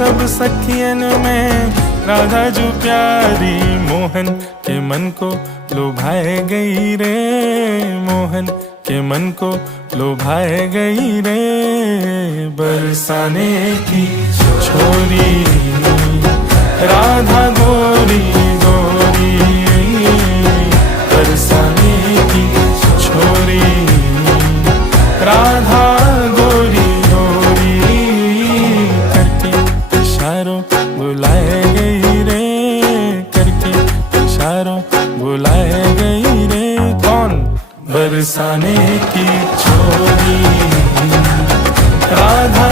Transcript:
सब सखियन में राधा जो प्यारी, मोहन के मन को लुभाए गई रे, मोहन के मन को लुभाए गई रे। बरसाने की छोरी राधा गोरी गोरी, बरसाने की छोरी राधा गोरी गोरी, करके इशारों बुलाए गई रे, करके इशारों बुलाए गई रे। कौन? बरसाने की छोरी राधा